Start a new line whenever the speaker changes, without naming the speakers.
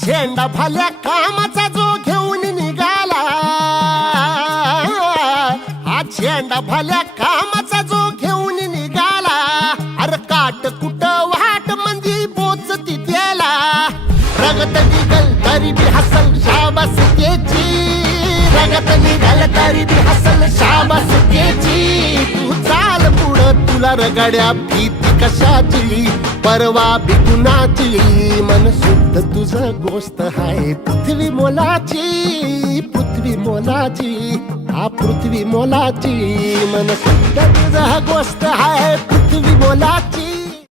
झेंडा भाल्या कामाचा जो घेऊन निघाला. हा झेंडा भाल्या कामाचा जो घेऊन निघाला. अरे काट कुट वाट मंदी बोचती तिथेला. रगत निघल तरी बी हसल शाबास त्याची रगत निघल तरी बी हसल शाबास त्याची तू चाल पुढं तुला रगड्या भीती कशाची परवा बिकुनाची मन शुद्ध तुझ गोष्ट आहे पृथ्वी मोलाची पृथ्वी मोलाची हा पृथ्वी मोलाची. मन तुझा तुझ गोष्ट आहे